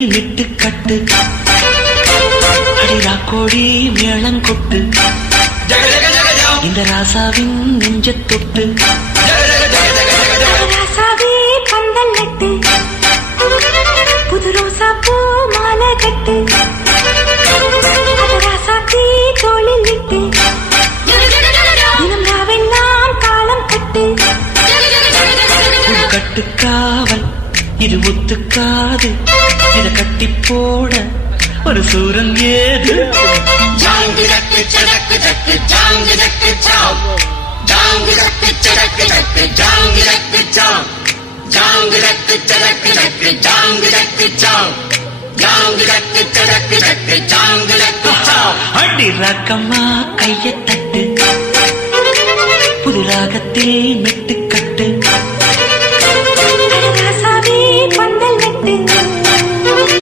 விட்டு கட்டு அடிரா கோடி மேளம் கொட்டு இந்த ராசாவின் நெஞ்ச தொட்டு ராசாவே பந்தல் நட்டு புது ரோசா பூ மாலை கட்டு ராசாத்தி தோளில் விட்டு தினம் ராவெல்லாம் காலம் கட்டு கட்டுக்காவல் இது ஒத்துக்காது இத கட்டி போட ஒரு சூரன் ஏது ஜாங்கு ஜக்கு சடக்கு ஜக்கு ஜாங்கு ஜக்கு சாவ் ஜாங்கு ஜக்கு சடக்கு ஜக்கு ஜாங்கு ஜக்கு சாவ் ஜாங்கு ஜக்கு சடக்கு ஜக்கு ஜாங்கு ஜக்கு சாவ் ஜாங்கு ஜக்கு சடக்கு ஜக்கு ஜாங்கு ஜக்கு சாவ் அடி ரக்கம்மா கைய தட்டு புது ராகத்தில் மெட்டு கட்டு